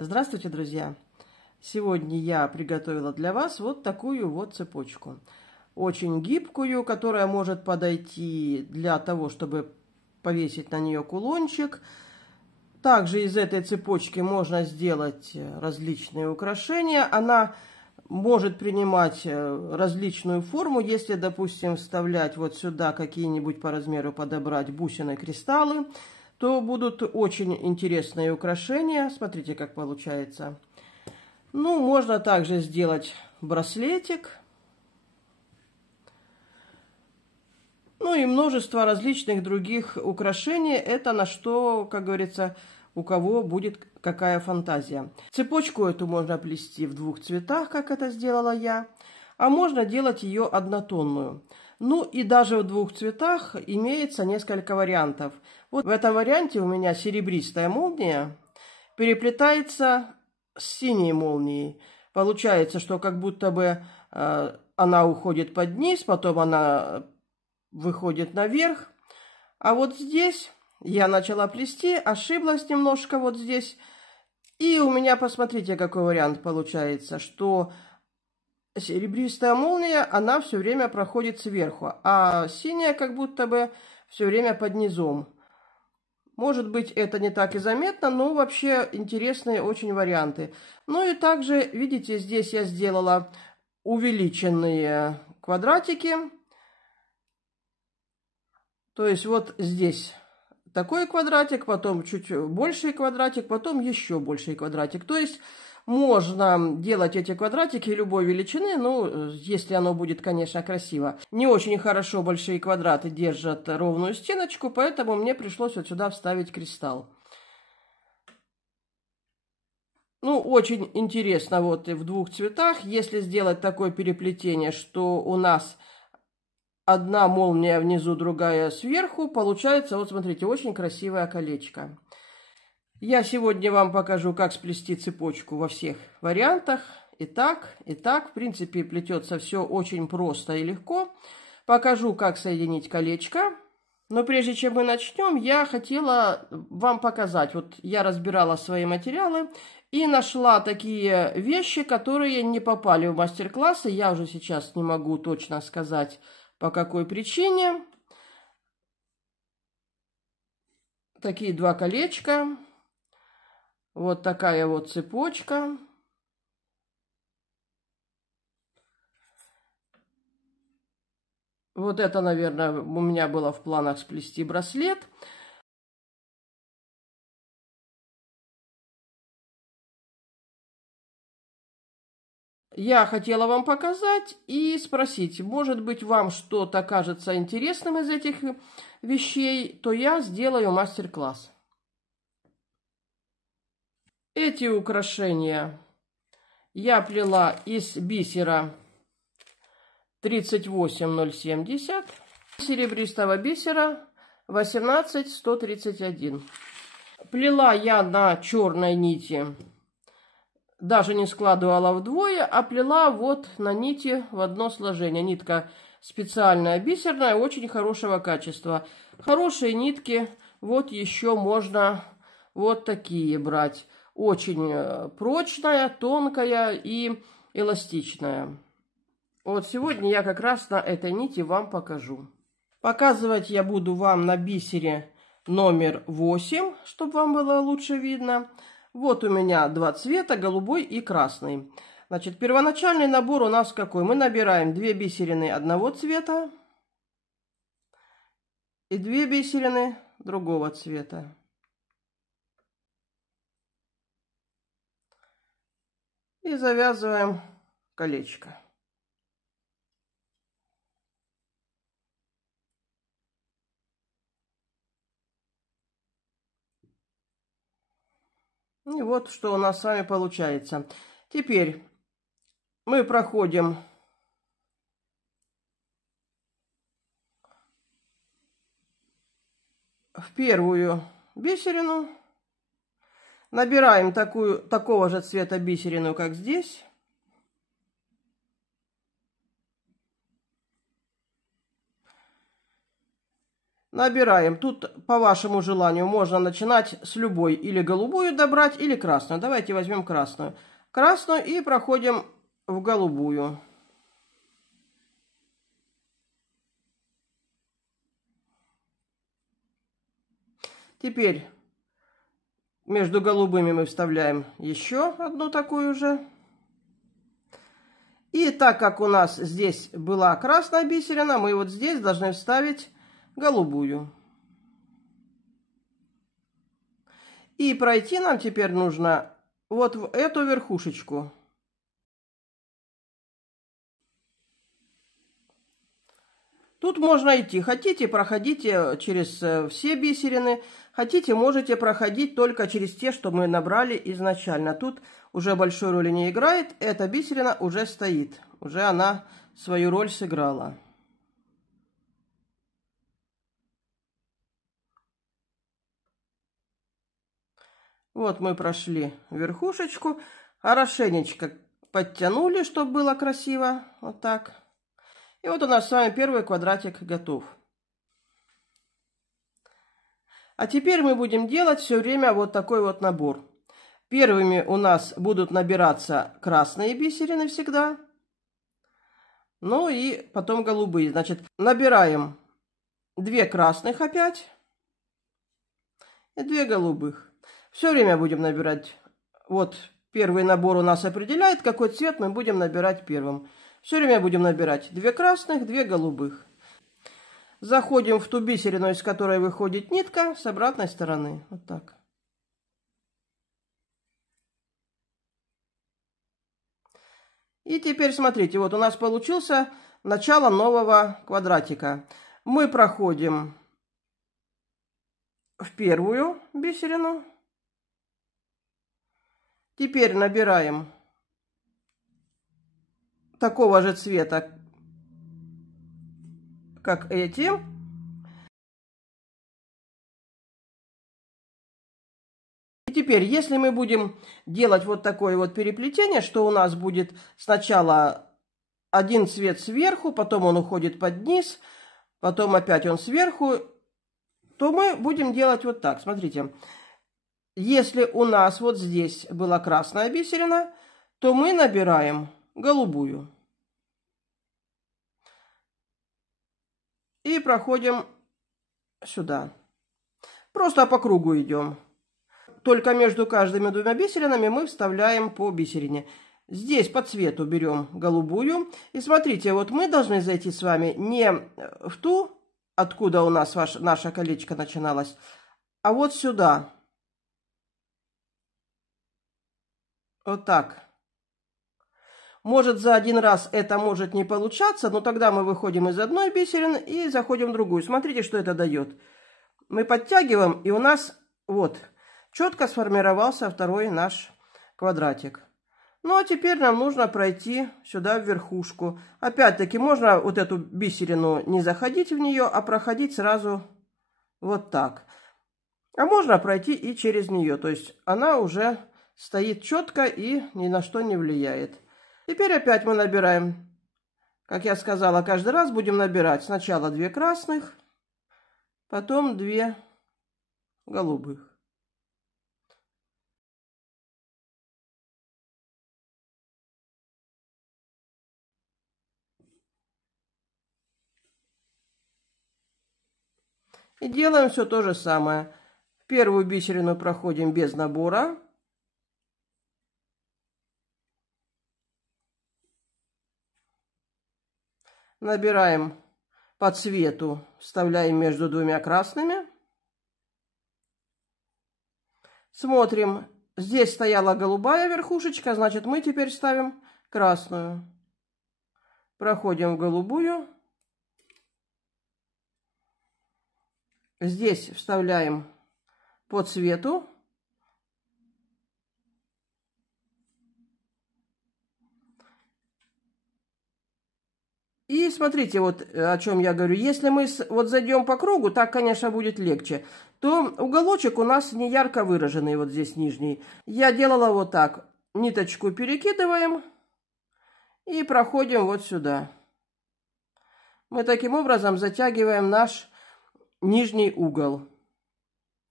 Здравствуйте, друзья! Сегодня я приготовила для вас вот такую вот цепочку. Очень гибкую, которая может подойти для того, чтобы повесить на нее кулончик. Также из этой цепочки можно сделать различные украшения. Она может принимать различную форму, если, допустим, вставлять вот сюда какие-нибудь по размеру подобрать бусины, кристаллы, то будут очень интересные украшения. Смотрите, как получается. Ну, можно также сделать браслетик. Ну и множество различных других украшений. Это на что, как говорится, у кого будет какая фантазия. Цепочку эту можно плести в двух цветах, как это сделала я. А можно делать ее однотонную. Ну и даже в двух цветах имеется несколько вариантов. Вот в этом варианте у меня серебристая молния переплетается с синей молнией. Получается, что как будто бы она уходит под низ, потом она выходит наверх. А вот здесь я начала плести, ошиблась немножко вот здесь. И у меня, посмотрите, какой вариант получается, что серебристая молния, она все время проходит сверху, а синяя как будто бы все время под низом. Может быть, это не так и заметно, но вообще интересные очень варианты. Ну и также, видите, здесь я сделала увеличенные квадратики. То есть вот здесь такой квадратик, потом чуть больший квадратик, потом еще больший квадратик. То есть можно делать эти квадратики любой величины, ну, если оно будет, конечно, красиво. Не очень хорошо большие квадраты держат ровную стеночку, поэтому мне пришлось вот сюда вставить кристалл. Ну, очень интересно вот и в двух цветах. Если сделать такое переплетение, что у нас одна молния внизу, другая сверху, получается, вот смотрите, очень красивое колечко. Я сегодня вам покажу, как сплести цепочку во всех вариантах. И так, в принципе, плетется все очень просто и легко. Покажу, как соединить колечко. Но прежде чем мы начнем, я хотела вам показать. Вот я разбирала свои материалы и нашла такие вещи, которые не попали в мастер-классы. Я уже сейчас не могу точно сказать, по какой причине. Такие два колечка. Вот такая вот цепочка. Вот это, наверное, у меня было в планах сплести браслет. Я хотела вам показать и спросить, может быть, вам что-то кажется интересным из этих вещей, то я сделаю мастер-класс. Эти украшения я плела из бисера 38070, серебристого бисера 18131. Плела я на черной нити, даже не складывала вдвое, а плела вот на нити в одно сложение. Нитка специальная, бисерная, очень хорошего качества. Хорошие нитки, вот еще можно вот такие брать. Очень прочная, тонкая и эластичная. Вот сегодня я как раз на этой нити вам покажу. Показывать я буду вам на бисере номер 8, чтобы вам было лучше видно. Вот у меня два цвета, голубой и красный. Значит, первоначальный набор у нас какой? Мы набираем 2 бисерины одного цвета и 2 бисерины другого цвета. И завязываем колечко. И вот что у нас с вами получается. Теперь мы проходим в первую бисерину. Набираем такого же цвета бисерину, как здесь. Набираем. Тут по вашему желанию можно начинать с любой. Или голубую добрать, или красную. Давайте возьмем красную. Красную и проходим в голубую. Теперь между голубыми мы вставляем еще одну такую же. И так как у нас здесь была красная бисерина, мы вот здесь должны вставить голубую. И пройти нам теперь нужно вот в эту верхушечку. Тут можно идти. Хотите, проходите через все бисерины. Хотите, можете проходить только через те, что мы набрали изначально. Тут уже большой роли не играет. Эта бисерина уже стоит. Уже она свою роль сыграла. Вот мы прошли верхушечку. Хорошенечко подтянули, чтобы было красиво. Вот так. И вот у нас с вами первый квадратик готов. А теперь мы будем делать все время вот такой вот набор. Первыми у нас будут набираться красные бисерины всегда. Ну и потом голубые. Значит, набираем 2 красных опять и 2 голубых. Все время будем набирать. Вот первый набор у нас определяет, какой цвет мы будем набирать первым. Все время будем набирать 2 красных, 2 голубых. Заходим в ту бисерину, из которой выходит нитка, с обратной стороны. Вот так. И теперь смотрите, вот у нас получился начало нового квадратика. Мы проходим в первую бисерину. Теперь набираем такого же цвета, как эти. И теперь, если мы будем делать вот такое вот переплетение, что у нас будет сначала один цвет сверху, потом он уходит под низ, потом опять он сверху, то мы будем делать вот так. Смотрите, если у нас вот здесь была красная бисерина, то мы набираем голубую. И проходим сюда. Просто по кругу идем. Только между каждыми 2 бисеринами мы вставляем по бисерине. Здесь по цвету берем голубую. И смотрите, вот мы должны зайти с вами не в ту, откуда у нас наше колечко начиналось, а вот сюда. Вот так. Может, за один раз это может не получаться, но тогда мы выходим из одной бисерины и заходим в другую. Смотрите, что это дает. Мы подтягиваем, и у нас вот четко сформировался второй наш квадратик. Ну, а теперь нам нужно пройти сюда в верхушку. Опять-таки, можно вот эту бисерину не заходить в нее, а проходить сразу вот так. А можно пройти и через нее. То есть она уже стоит четко и ни на что не влияет. Теперь опять мы набираем, как я сказала, каждый раз будем набирать сначала 2 красных, потом 2 голубых. И делаем все то же самое. Первую бисерину проходим без набора. Набираем по цвету, вставляем между 2 красными. Смотрим, здесь стояла голубая верхушечка, значит мы теперь ставим красную. Проходим в голубую. Здесь вставляем по цвету. И смотрите, вот о чем я говорю. Если мы вот зайдем по кругу, так, конечно, будет легче. То уголочек у нас не ярко выраженный, вот здесь нижний. Я делала вот так. Ниточку перекидываем и проходим вот сюда. Мы таким образом затягиваем наш нижний угол.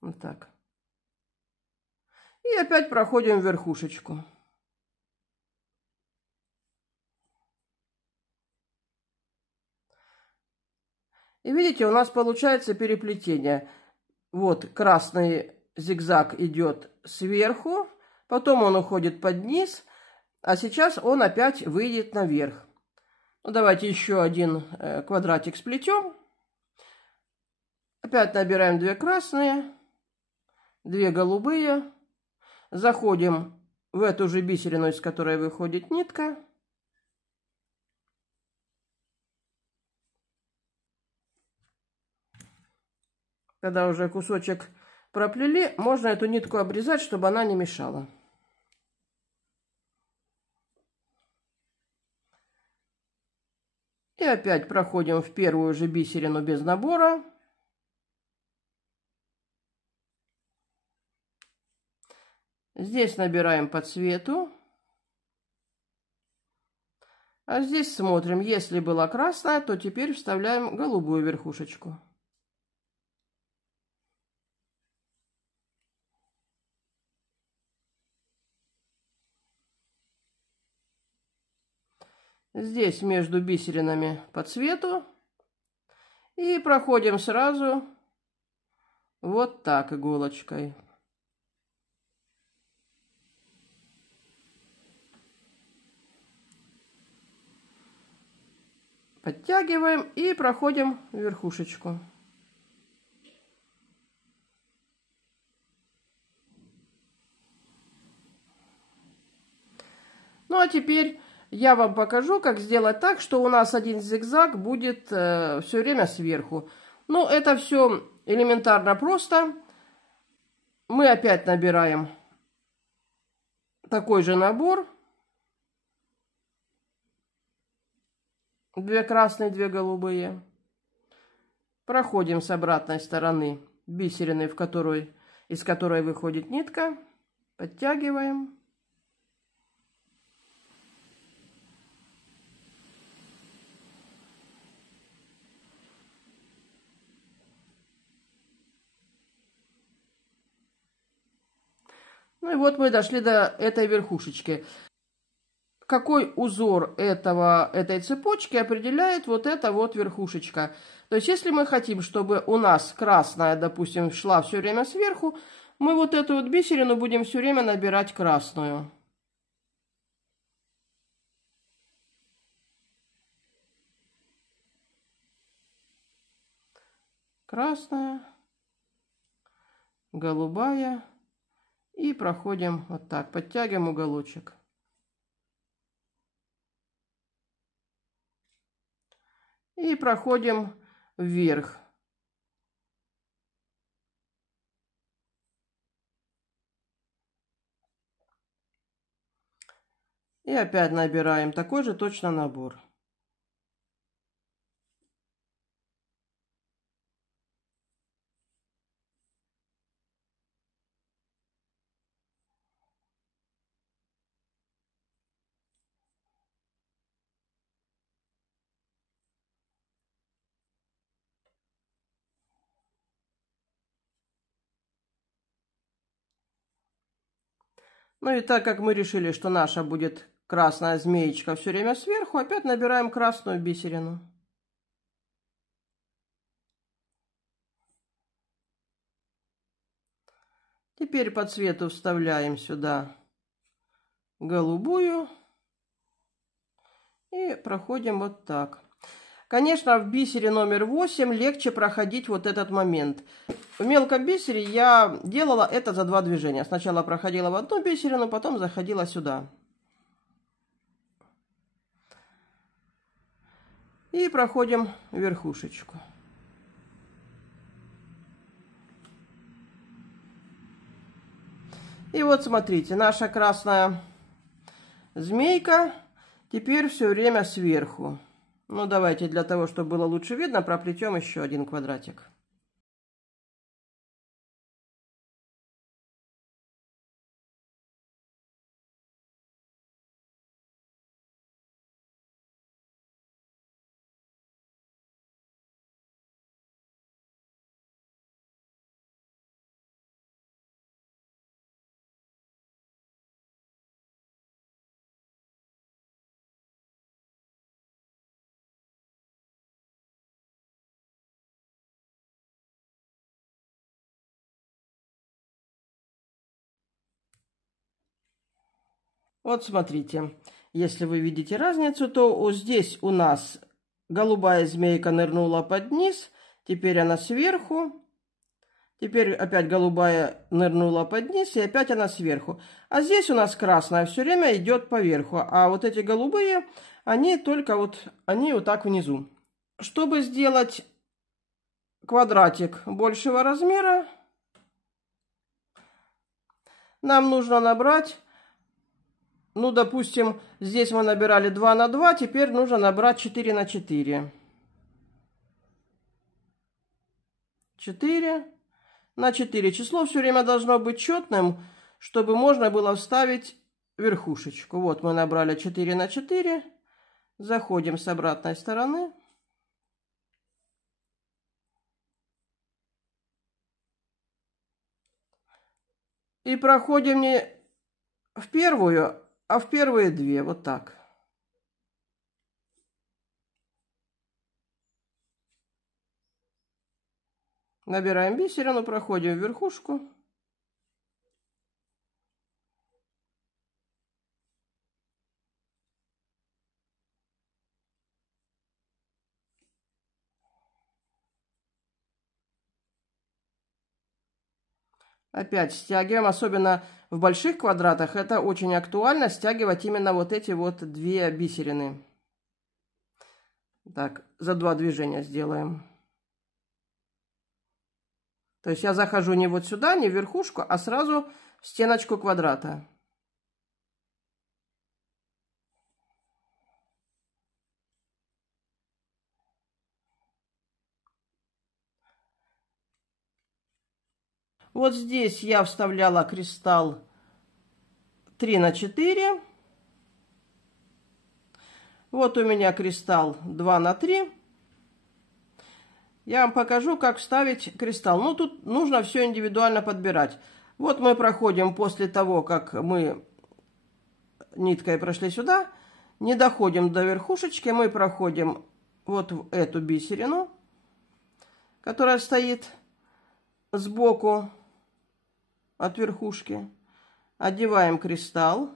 Вот так. И опять проходим верхушечку. И видите, у нас получается переплетение. Вот красный зигзаг идет сверху, потом он уходит под низ, а сейчас он опять выйдет наверх. Ну, давайте еще один квадратик сплетем. Опять набираем 2 красные, 2 голубые. Заходим в эту же бисерину, из которой выходит нитка. Когда уже кусочек проплели, можно эту нитку обрезать, чтобы она не мешала. И опять проходим в первую же бисерину без набора. Здесь набираем по цвету. А здесь смотрим, если была красная, то теперь вставляем голубую верхушечку. Здесь между бисеринами по цвету. И проходим сразу вот так иголочкой. Подтягиваем и проходим верхушечку. Ну а теперь я вам покажу, как сделать так, что у нас один зигзаг будет все время сверху. Ну, это все элементарно просто. Мы опять набираем такой же набор. 2 красные, 2 голубые. Проходим с обратной стороны бисерины, из которой выходит нитка. Подтягиваем. Ну и вот мы дошли до этой верхушечки. Какой узор этой цепочки определяет вот эта вот верхушечка. То есть, если мы хотим, чтобы у нас красная, допустим, шла все время сверху, мы вот эту вот бисерину будем все время набирать красную. Красная, голубая. И проходим вот так, подтягиваем уголочек. И проходим вверх. И опять набираем такой же точно набор. Ну и так как мы решили, что наша будет красная змеечка все время сверху, опять набираем красную бисерину. Теперь по цвету вставляем сюда голубую и проходим вот так. Конечно, в бисере номер 8 легче проходить вот этот момент. В мелком бисере я делала это за 2 движения. Сначала проходила в одну бисерину, потом заходила сюда. И проходим верхушечку. И вот смотрите, наша красная змейка теперь все время сверху. Ну, давайте для того, чтобы было лучше видно, проплетем еще один квадратик. Вот смотрите, если вы видите разницу, то вот здесь у нас голубая змейка нырнула под низ, теперь она сверху, теперь опять голубая нырнула под низ, и опять она сверху. А здесь у нас красная все время идет поверху, а вот эти голубые, они только вот, они вот так внизу. Чтобы сделать квадратик большего размера, нам нужно набрать, ну, допустим, здесь мы набирали 2 на 2, теперь нужно набрать 4 на 4. 4 на 4. Число все время должно быть четным, чтобы можно было вставить верхушечку. Вот мы набрали 4 на 4. Заходим с обратной стороны. И проходим не в первую, а в первые две. Вот так. Набираем бисерину, проходим в верхушку. Опять стягиваем, особенно в больших квадратах, это очень актуально, стягивать именно вот эти вот две бисерины. Так, за 2 движения сделаем. То есть я захожу не вот сюда, не в верхушку, а сразу в стеночку квадрата. Вот здесь я вставляла кристалл 3 на 4. Вот у меня кристалл 2 на 3. Я вам покажу, как вставить кристалл. Ну, тут нужно все индивидуально подбирать. Вот мы проходим после того, как мы ниткой прошли сюда, не доходим до верхушечки, мы проходим вот в эту бисерину, которая стоит сбоку от верхушки. Одеваем кристалл.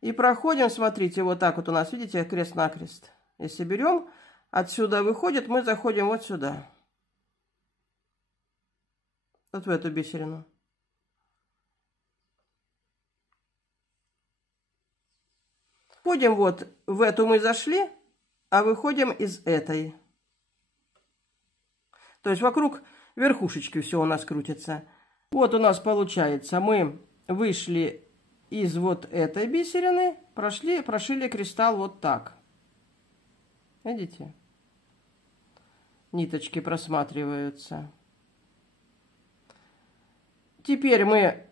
И проходим, смотрите, вот так вот у нас, видите, крест-накрест. Если берем, отсюда выходит, мы заходим вот сюда. Вот в эту бисерину. Входим вот в эту мы зашли, а выходим из этой. То есть вокруг верхушечки все у нас крутится. Вот у нас получается, мы вышли из вот этой бисерины, прошили кристалл вот так. Видите? Ниточки просматриваются. Теперь мы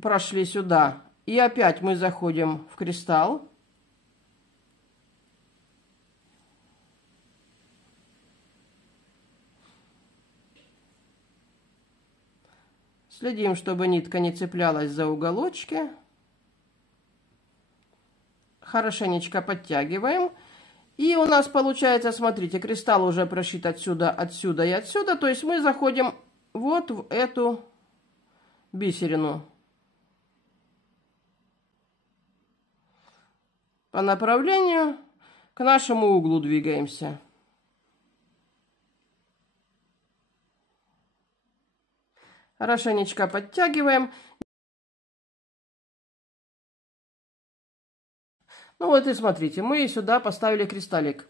прошли сюда, и опять мы заходим в кристалл. Следим, чтобы нитка не цеплялась за уголочки. Хорошенечко подтягиваем. И у нас получается, смотрите, кристалл уже прошит отсюда, отсюда и отсюда. То есть мы заходим вот в эту бисерину. По направлению к нашему углу двигаемся. Хорошенечко подтягиваем. Ну вот и смотрите, мы сюда поставили кристаллик.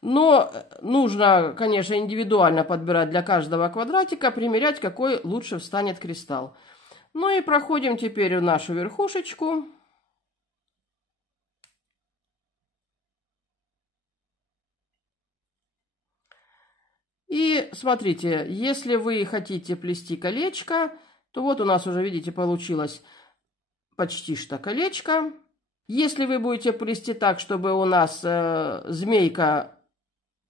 Но нужно, конечно, индивидуально подбирать для каждого квадратика, примерять, какой лучше встанет кристалл. Ну и проходим теперь в нашу верхушечку. И смотрите, если вы хотите плести колечко, то вот у нас уже, видите, получилось почти что колечко. Если вы будете плести так, чтобы у нас змейка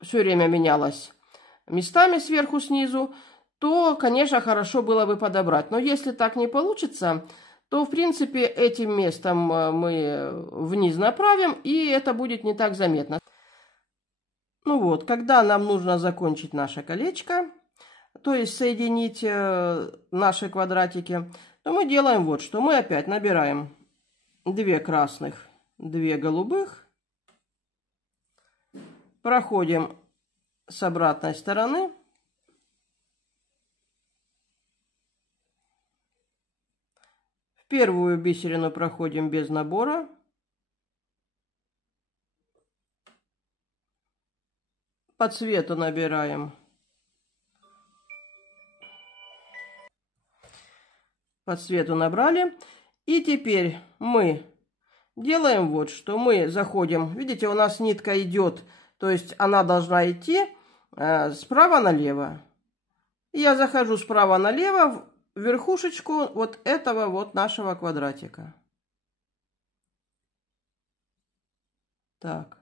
все время менялась местами сверху, снизу, то, конечно, хорошо было бы подобрать. Но если так не получится, то, в принципе, этим местом мы вниз направим, и это будет не так заметно. Ну вот, когда нам нужно закончить наше колечко, то есть соединить наши квадратики, то мы делаем вот что. Мы опять набираем 2 красных, 2 голубых. Проходим с обратной стороны. В первую бисерину проходим без набора. По цвету набираем. По цвету набрали. И теперь мы делаем вот что. Мы заходим. Видите, у нас нитка идет. То есть она должна идти справа налево. Я захожу справа налево в верхушечку вот этого вот нашего квадратика. Так.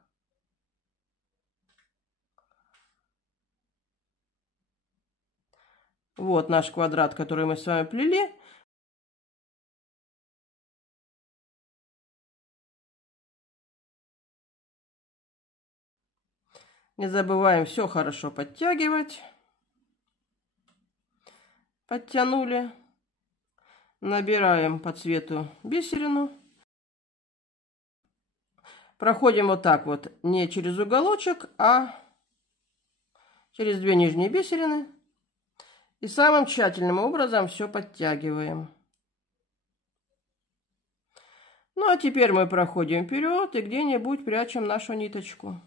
Вот наш квадрат, который мы с вами плели. Не забываем все хорошо подтягивать. Подтянули. Набираем по цвету бисерину. Проходим вот так вот, не через уголочек, а через 2 нижние бисерины. И самым тщательным образом все подтягиваем. Ну а теперь мы проходим вперед и где-нибудь прячем нашу ниточку.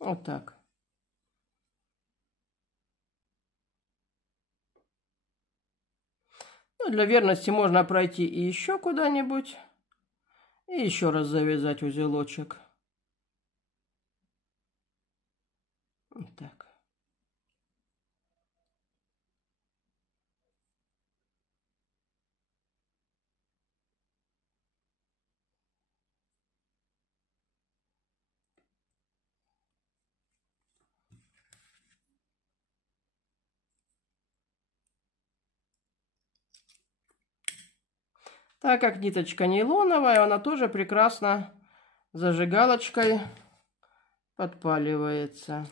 Вот так. Ну, для верности можно пройти и еще куда-нибудь. И еще раз завязать узелочек. Вот так. Так как ниточка нейлоновая, она тоже прекрасно зажигалочкой подпаливается.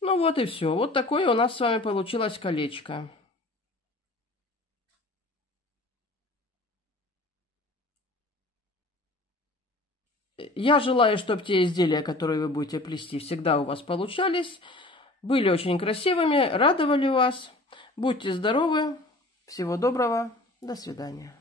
Ну вот и все. Вот такое у нас с вами получилось колечко. Я желаю, чтобы те изделия, которые вы будете плести, всегда у вас получались. Были очень красивыми, радовали вас. Будьте здоровы. Всего доброго. До свидания.